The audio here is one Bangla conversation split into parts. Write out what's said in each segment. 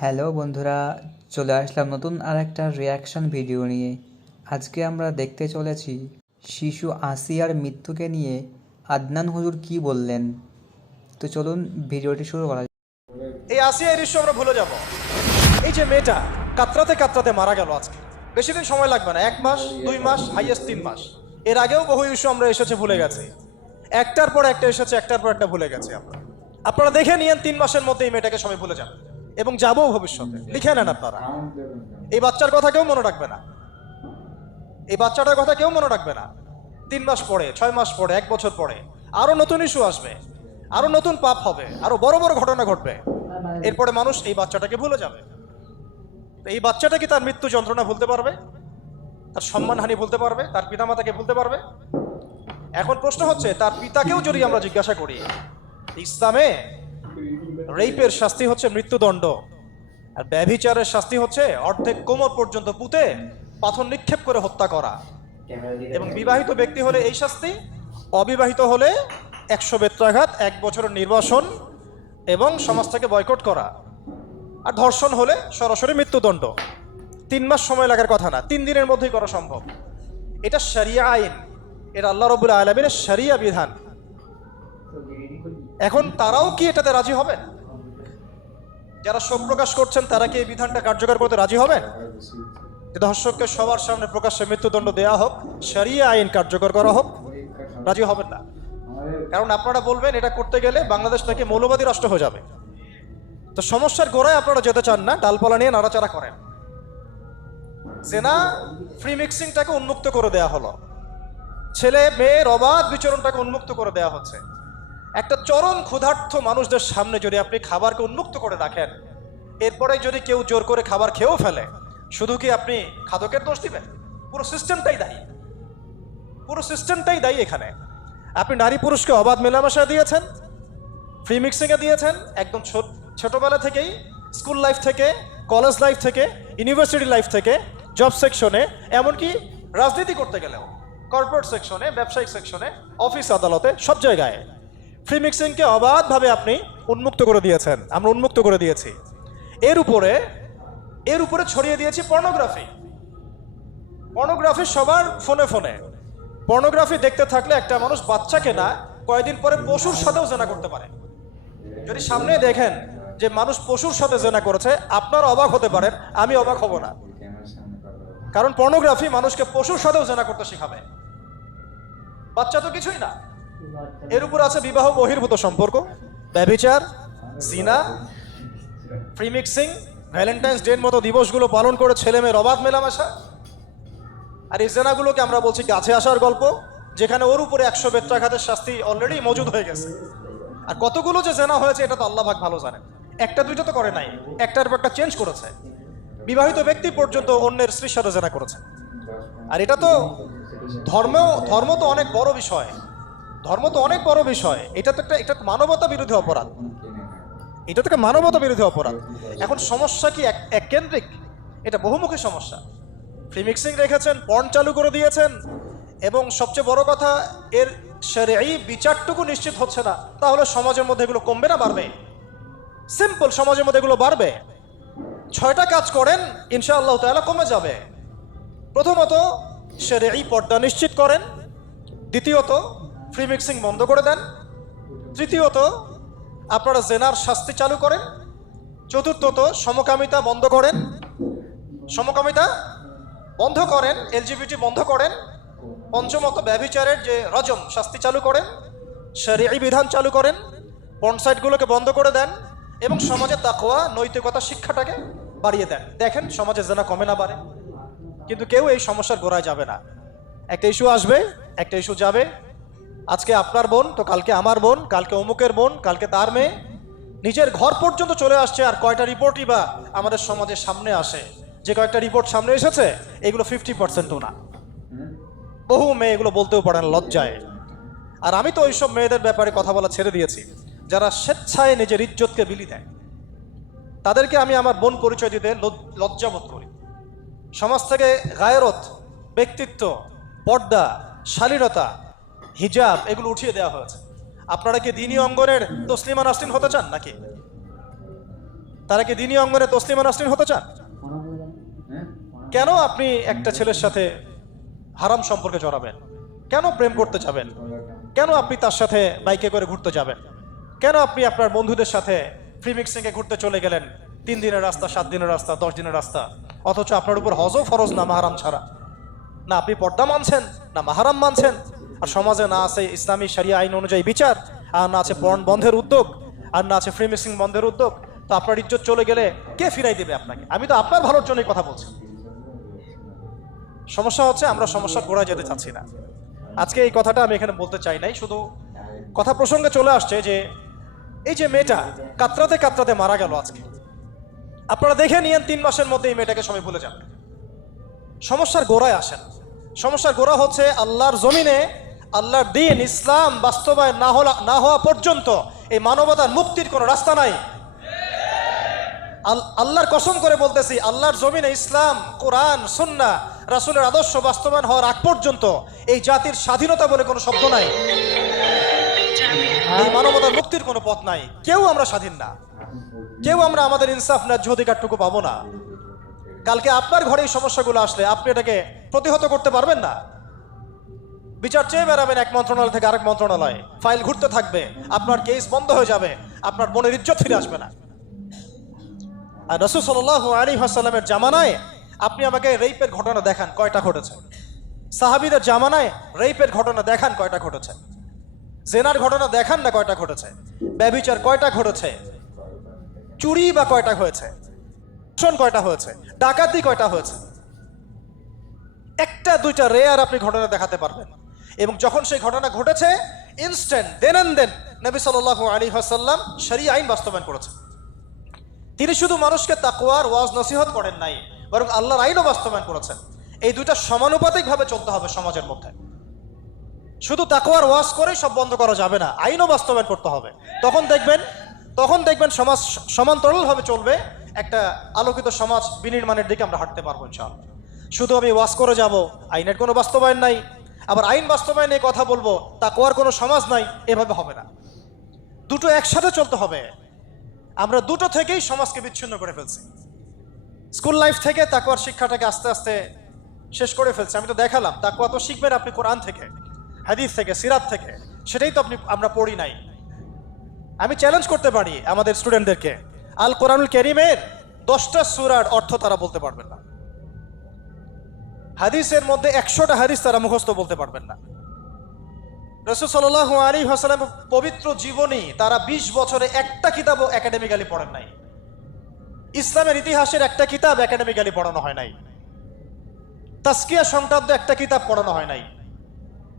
হ্যালো বন্ধুরা, চলে আসলাম নতুন আর একটা রিয়াকশন ভিডিও নিয়ে। আজকে আমরা দেখতে চলেছি শিশু আসিয়ার মৃত্যুকে নিয়ে আদনান হুজুর কি বললেন। তো চলুন ভিডিওটি শুরু করা যাক। এই আসিয়া এই দৃশ্য আমরা ভুলে যাব। এই যে মেয়েটা কাতরাতে কাতরাতে মারা গেল আজকে, বেশি দিন সময় লাগবে না, 1 মাস 2 মাস হাইয়েস্ট 3 মাস। এর আগেও বহু ইস্যু আমরা এসেছে ভুলে গেছি, একটার পর একটা এসেছে, একটার পর একটা ভুলে গেছি আমরা। আপনারা দেখে নিয়েন 3 মাসের মধ্যে এই মেয়েটাকে সবাই ভুলে যান এবং যাবো ভবিষ্যতে। লিখে নেন আপনারা, এই বাচ্চার কথা কেউ মনে রাখবে না, এই বাচ্চাটার কথা কেউ মনে রাখবে না। 3 মাস পরে, 6 মাস পরে, 1 বছর পরে আরো নতুন ইস্যু আসবে, আরো নতুন পাপ হবে, আরো বড় বড় ঘটনা ঘটবে। এরপরে মানুষ এই বাচ্চাটাকে ভুলে যাবে। এই বাচ্চাটা কি তার মৃত্যু যন্ত্রণা ভুলতে পারবে? তার সম্মানহানি ভুলতে পারবে? তার পিতামাতাকে ভুলতে পারবে? এখন প্রশ্ন হচ্ছে, তার পিতাকেও যদি আমরা জিজ্ঞাসা করি, ইসলামে রেপের শাস্তি হচ্ছে মৃত্যুদণ্ড, আর ব্যভিচারের শাস্তি হচ্ছে অর্ধেক কোমর পর্যন্ত পুঁতে পাথর নিক্ষেপ করে হত্যা করা। এবং বিবাহিত ব্যক্তি হলে এই শাস্তি, অবিবাহিত হলে 100 বেত্রাঘাত, 1 বছরের নির্বাসন এবং সমাজ থেকে বয়কট করা, আর ধর্ষণ হলে সরাসরি মৃত্যুদণ্ড। 3 মাস সময় লাগার কথা না, 3 দিনের মধ্যেই করা সম্ভব। এটা শরিয়া আইন, এটা আল্লাহ রাব্বুল আলামিনের শরিয়া বিধান। এখন তারাও কি এটাতে রাজি হবেন? যারা শোক প্রকাশ করছেন তারা কি এই বিধানটা কার্যকর করতে রাজি হবেন? যে ধর্ষককে সবার সামনে প্রকাশ্যে মৃত্যুদণ্ড দেওয়া হোক, শরিয়া আইন কার্যকর করা হোক? রাজি হবেন না। কারণ আপনারা বলবেন এটা করতে গেলে বাংলাদেশ নাকি মৌলবাদী রাষ্ট্র হয়ে যাবে। তো সমস্যার গোড়ায় আপনারা যেতে চান না, ডালপালা নিয়ে নাড়াচাড়া করেন। জেনা ফ্রি মিক্সিংটাকে উন্মুক্ত করে দেয়া হলো, ছেলে মেয়ের অবাধ বিচরণটাকে উন্মুক্ত করে দেয়া হচ্ছে। একটা চরম ক্ষুধার্ত মানুষদের সামনে যদি আপনি খাবারকে উন্মুক্ত করে রাখেন, এরপরে যদি কেউ জোর করে খাবার খেয়েও ফেলে, শুধু কি আপনি খাদকের দোষ দিবেন? পুরো সিস্টেমটাই দায়ী, পুরো সিস্টেমটাই দায়ী এখানে। আপনি নারী পুরুষকে অবাধ মেলামেশা দিয়েছেন, ফ্রি মিক্সিংয়ে দিয়েছেন, একদম ছোটবেলা থেকেই, স্কুল লাইফ থেকে, কলেজ লাইফ থেকে, ইউনিভার্সিটি লাইফ থেকে, জব সেকশনে, এমনকি রাজনীতি করতে গেলেও, কর্পোরেট সেকশনে, ব্যবসায়িক সেকশনে, অফিস আদালতে, সব জায়গায় ফ্রি মিক্সিংকে অবাধভাবে আপনি উন্মুক্ত করে দিয়েছেন, আমরা উন্মুক্ত করে দিয়েছি। এর উপরে ছড়িয়ে দিয়েছি পর্নোগ্রাফি। পর্নোগ্রাফি সবার ফোনে ফোনে। পর্নোগ্রাফি দেখতে থাকলে একটা মানুষ বাচ্চাকে না, কয়েকদিন পরে পশুর সাথেও জেনা করতে পারে। যদি সামনে দেখেন যে মানুষ পশুর সাথে জেনা করেছে, আপনারা অবাক হতে পারেন, আমি অবাক হব না। কারণ পর্নোগ্রাফি মানুষকে পশুর সাথেও জেনা করতে শেখাবে। বাচ্চা তো কিছুই না। এর উপর আছে বিবাহ বহির্ভূত সম্পর্ক, ব্যভিচার, জিনা, ফ্রি মিক্সিং, ভ্যালেন্টাইন্স ডে মতো দিবসগুলো পালন করে ছেলে মেয়ের অবাধ মেলামেশা। আর এই জেনাগুলোকে আমরা বলছি কাছে আসার গল্প, যেখানে ওর উপরে 100 বেত্রাঘাতের শাস্তি অলরেডি মজুদ হয়ে গেছে। আর কতগুলো যে জেনা হয়েছে এটা তো আল্লাহ পাক ভালো জানেন। একটা দুইটা তো করে নাই, একটার পর একটা চেঞ্জ করেছে। বিবাহিত ব্যক্তি পর্যন্ত অন্যের স্ত্রীর সাথে জেনা করেছে। আর এটা তো ধর্ম তো অনেক বড় বিষয়, ধর্ম তো অনেক বড় বিষয়। এটা তো মানবতা বিরোধী অপরাধ, এটা থেকে মানবতা বিরোধী অপরাধ। এখন সমস্যা কি এক কেন্দ্রিক? এটা বহুমুখী সমস্যা। ফ্রি মিক্সিং রেখেছেন, পর্ন চালু করে দিয়েছেন, এবং সবচেয়ে বড় কথা, এর শরঈ বিচারটুকু নিশ্চিত হচ্ছে না। তাহলে সমাজের মধ্যে এগুলো কমবে না বাড়বে? সিম্পল, সমাজের মধ্যে এগুলো বাড়বে। 6টা কাজ করেন, ইনশাআল্লাহ তাআলা কমে যাবে। প্রথমত শরঈ পর্দা নিশ্চিত করেন, দ্বিতীয়ত ফ্রি মিক্সিং বন্ধ করে দেন, তৃতীয়ত আপনারা জেনার শাস্তি চালু করেন, চতুর্থত সমকামিতা বন্ধ করেন, এলজিবিটি বন্ধ করেন, পঞ্চমত ব্যভিচারের যে রজম শাস্তি চালু করেন, শরঈ বিধান চালু করেন, পর্ন সাইটগুলোকে বন্ধ করে দেন, এবং সমাজে তাকওয়া নৈতিকতা শিক্ষাটাকে বাড়িয়ে দেন। দেখেন সমাজে জেনা কমে না বাড়ে। কিন্তু কেউ এই সমস্যার গোড়ায় যাবে না। একটা ইস্যু আসবে, একটা ইস্যু যাবে। আজকে আপনার বোন তো কালকে আমার বোন, কালকে অমুকের বোন, কালকে তার মেয়ে, নিজের ঘর পর্যন্ত চলে আসছে। আর কয়টা রিপোর্টই বা আমাদের সমাজের সামনে আসে? যে কয়েকটা রিপোর্ট সামনে এসেছে, এগুলো 50%ও না। বহু মেয়ে এগুলো বলতেও পারে না লজ্জায়। আর আমি তো ওইসব মেয়েদের ব্যাপারে কথা বলা ছেড়ে দিয়েছি, যারা স্বেচ্ছায় নিজের ইজ্জতকে বিলি দেয়। তাদেরকে আমি আমার বোন পরিচয় দিতে লজ্জাবোধ করি। সমাজ থেকে গায়রত, ব্যক্তিত্ব, পর্দা, শালীনতা, হিজাব এগুলো উঠিয়ে দেওয়া হয়েছে। আপনারা কি দ্বীনি অঙ্গনের তসলিমা নাসরিন হতে চান নাকি? তারা কি দিনী অঙ্গনে তসলিমা নাসরিন হতে চান? কেন আপনি একটা ছেলের সাথে হারাম সম্পর্কে জড়াবেন? কেন প্রেম করতে যাবেন? কেন আপনি তার সাথে বাইকে করে ঘুরতে যাবেন? কেন আপনি আপনার বন্ধুদের সাথে ফ্রি মিক্সিংয়ে ঘুরতে চলে গেলেন? 3 দিনের রাস্তা, 7 দিনের রাস্তা, 10 দিনের রাস্তা, অথচ আপনার উপর হজও ফরজ না মাহারাম ছাড়া। না আপনি পর্দা মানছেন, না মাহারাম মানছেন, আর সমাজে না আছে ইসলামী শরিয়া আইন অনুযায়ী বিচার, আর না আছে পর্ন বন্ধের উদ্যোগ, আর না আছে ফ্রি মিক্সিং বন্ধের উদ্যোগ। তো আপনার ইজ্জত চলে গেলে কে ফিরাই দেবে আপনাকে? আমি তো আপনার ভালোর জন্যই কথা বলছি। সমস্যা হচ্ছে আমরা সমস্যার গোড়ায় যেতে চাচ্ছি না। আজকে এই কথাটা আমি এখানে বলতে চাই নাই, শুধু কথা প্রসঙ্গে চলে আসছে যে এই যে মেয়েটা কাতরাতে কাতরাতে মারা গেল আজকে, আপনারা দেখে নিয়েন 3 মাসের মধ্যে এই মেয়েটাকে সবাই ভুলে যাবে। সমস্যার গোড়ায় আসেন। সমস্যার গোড়া হচ্ছে আল্লাহর জমিনে আল্লাহর দ্বীন ইসলাম বাস্তবায়ন না হওয়া পর্যন্ত এই মানবতার মুক্তির কোনো রাস্তা নাই। আল্লাহর কসম করে বলতেছি, আল্লাহর জমিনে ইসলাম, কোরআন, সুন্নাহ, রাসূলের আদর্শ বাস্তবায়ন হওয়ার আগ পর্যন্ত এই জাতির স্বাধীনতা বলে কোনো শব্দ নাই। এই মানবতার মুক্তির কোনো পথ নাই। কেউ আমরা স্বাধীন না, কেউ আমরা আমাদের ইনসাফ ন্যায্য অধিকারটুকু পাবো না। কালকে আপনার ঘরে এই সমস্যাগুলো আসলে আপনি এটাকে প্রতিহত করতে পারবেন না। বিচার চেয়ে বেড়াবেন এক মন্ত্রণালয় থেকে আরেক মন্ত্রণালয়ে, ফাইল ঘুরতে থাকবে, আপনার কেস বন্ধ হয়ে যাবে, আপনার বোনের ইজ্জত ফিরে আসবে না। আর রাসূল সাল্লাল্লাহু আলাইহি ওয়াসাল্লামের জামানায় আপনি আমাকে রেপের ঘটনা দেখান কয়টা ঘটেছে? সাহাবীদের জামানায় রেপের ঘটনা দেখান কয়টা ঘটেছে? জেনার ঘটনা দেখান না কয়টা ঘটেছে? ব্যভিচার কয়টা ঘটেছে? চুরি বা কয়টা হয়েছে? ধর্ষণ কয়টা হয়েছে? ডাকাতি কয়টা হয়েছে? একটা দুইটা রেয়ার আপনি ঘটনা দেখাতে পারবেন। এবং যখন সেই ঘটনা ঘটেছে ইনস্ট্যান্ট দেন এন্ড দেন নবী সাল্লাল্লাহু আলাইহি ওয়াসাল্লাম শরীয়ত আইন বাস্তবায়ন করেছেন। তিনি শুধু মানুষকে তাকওয়ার ওয়াজ নসিহত করেন নাই, বরং আল্লাহর আইনও বাস্তবায়ন করেছেন। এই দুইটা সমানুপাতিকভাবে চলতে হবে সমাজের মধ্যে। শুধু তাকওয়ার ওয়াজ করেই সব বন্ধ করা যাবে না, আইনও বাস্তবায়ন করতে হবে। তখন দেখবেন সমাজ সমান্তরালভাবে চলবে। একটা আলোকিত সমাজ বিনির্মাণের দিকে আমরা হাঁটতে পারবো ইনশাআল্লাহ। শুধু আমি ওয়াজ করে যাব, আইনের কোনো বাস্তবায়ন নাই, আবার আইন বাস্তবায়নে কথা বলবো, তাকওয়ার কোনো সমাজ নাই, এভাবে হবে না। দুটো একসাথে চলতে হবে। আমরা দুটো থেকেই সমাজকে বিচ্ছিন্ন করে ফেলছি। স্কুল লাইফ থেকে তাকওয়ার শিক্ষাটাকে আস্তে আস্তে শেষ করে ফেলছি। আমি তো দেখালাম তাকওয়া তো শিখবেন আপনি কোরআন থেকে, হাদিস থেকে, সিরাত থেকে, সেটাই তো আমরা পড়ি নাই। আমি চ্যালেঞ্জ করতে পারি আমাদের স্টুডেন্টদেরকে, আল কোরআনুল কারীমের 10টা সূরার অর্থ তারা বলতে পারবেন না। হাদিসের মধ্যে 100টা হাদিস তারা মুখস্থ বলতে পারবেন না। রাসূল সাল্লাল্লাহু আলাইহি ওয়াসাল্লামের পবিত্র জীবনী তারা 20 বছরে একটা কিতাবও একাডেমিক্যালি পড়েন নাই। ইসলামের ইতিহাসের একটা কিতাব একাডেমিক্যালি পড়ানো হয় নাই। তাজকিয়া সংক্রান্ত একটা কিতাব পড়ানো হয় নাই।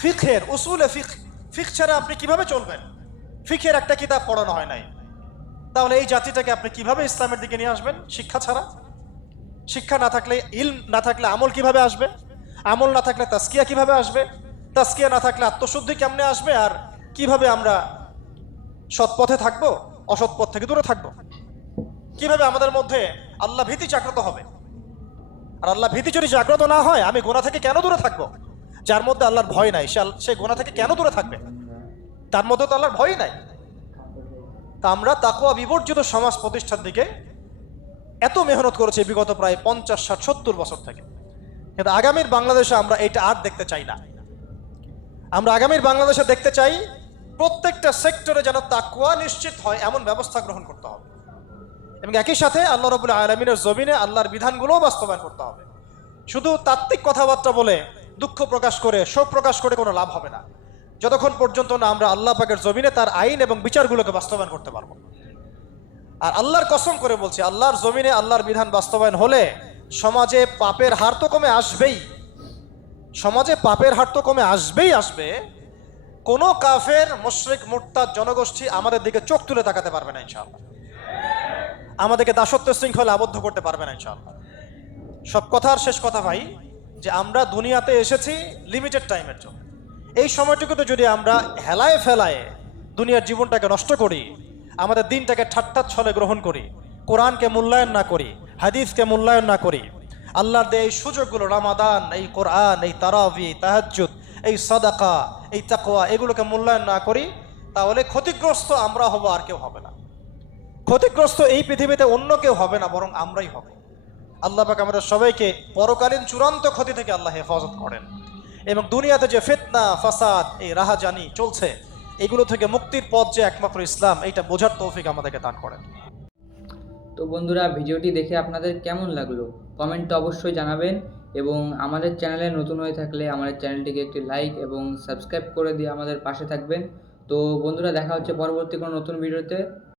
ফিকহের উসুলে ফিক ছাড়া আপনি কিভাবে চলবেন? ফিকহের একটা কিতাব পড়ানো হয় নাই। তাহলে এই জাতিটাকে আপনি কিভাবে ইসলামের দিকে নিয়ে আসবেন? শিক্ষা ছাড়া। শিক্ষা না থাকলে, ইলম না থাকলে আমল কিভাবে আসবে? আমল না থাকলে তাজকিয়া কিভাবে আসবে? তাজকিয়া না থাকলে আত্মশুদ্ধি কেমনে আসবে? আর কিভাবে আমরা সৎ পথে থাকবো, অসৎ পথ থেকে দূরে থাকবো? কিভাবে আমাদের মধ্যে আল্লাহ ভীতি জাগ্রত হবে? আর আল্লাহ ভীতি যদি জাগ্রত না হয়, আমি গুনাহ থেকে কেন দূরে থাকবো? যার মধ্যে আল্লাহর ভয় নাই সে গুনাহ থেকে কেন দূরে থাকবে? তার মধ্যে তো আল্লাহর ভয় নাই। তা আমরা তাকওয়া বিবর্জিত সমাজ প্রতিষ্ঠার দিকে এত মেহনত করেছি বিগত প্রায় 50, 60, 70 বছর থেকে। কিন্তু আগামীর বাংলাদেশে আমরা এটা আর দেখতে চাই না। আমরা আগামীর বাংলাদেশে দেখতে চাই প্রত্যেকটা সেক্টরে যেন তাকওয়া নিশ্চিত হয় এমন ব্যবস্থা গ্রহণ করতে হবে, এবং একই সাথে আল্লাহ রাব্বুল আলামিনের জমিনে আল্লাহর বিধানগুলোও বাস্তবায়ন করতে হবে। শুধু তাত্ত্বিক কথাবার্তা বলে, দুঃখ প্রকাশ করে, শোক প্রকাশ করে কোনো লাভ হবে না, যতক্ষণ পর্যন্ত না আমরা আল্লাহ পাকের জমিনে তার আইন এবং বিচারগুলোকে বাস্তবায়ন করতে পারবো। আর আল্লাহর কসম করে বলছি, আল্লাহর জমিনে আল্লাহর বিধান বাস্তবায়ন হলে সমাজে পাপের হার তো কমে আসবেই। সমাজে পাপের হার তো কমে আসবে। কোনো কাফের, মুশরিক, মুরতাদ জনগোষ্ঠী আমাদের দিকে চোখ তুলে তাকাতে পারবে না ইনশাআল্লাহ। আমাদেরকে দাসত্ব শৃঙ্খলে আবদ্ধ করতে পারবে না ইনশাআল্লাহ। সব কথার শেষ কথা ভাই, যে আমরা দুনিয়াতে এসেছি লিমিটেড টাইমের জন্য। এই সময়টুকুতে যদি আমরা হেলায় ফেলায় দুনিয়ার জীবনটাকে নষ্ট করি, আমাদের দিনটাকে ঠাট্টা ছলে গ্রহণ করি, কোরআনকে মূল্যায়ন না করি, হাদিসকে মূল্যায়ন না করি, আল্লাহর দেয় এই সুযোগগুলো, রমাদান, এই কোরআন, এই তারাবি, তাহাজ্জুদ, এই সাদাকা, এই তাকওয়া, এগুলোকে মূল্যায়ন না করি, তাহলে ক্ষতিগ্রস্ত আমরা হব, আর কেউ হবে না। ক্ষতিগ্রস্ত এই পৃথিবীতে অন্য কেউ হবে না, বরং আমরাই হব। আল্লাহ পাক আমাদের সবাইকে পরকালীন চূড়ান্ত ক্ষতি থেকে আল্লাহ হেফাজত করেন, এবং দুনিয়াতে যে ফিতনা ফাসাদ, এই রাহাজানি চলছে, এগুলো থেকে মুক্তির পথ যে একমাত্র ইসলাম, এইটা বোঝার তৌফিক আমাদেরকে দান করেন। তো বন্ধুরা, ভিডিওটি দেখে আপনাদের কেমন লাগলো কমেন্টে অবশ্যই জানাবেন, এবং আমাদের চ্যানেলে নতুন হয়ে থাকলে আমাদের চ্যানেলটিকে একটি লাইক এবং সাবস্ক্রাইব করে দিয়ে আমাদের পাশে থাকবেন। তো বন্ধুরা, দেখা হচ্ছে পরবর্তী কোনো নতুন ভিডিওতে।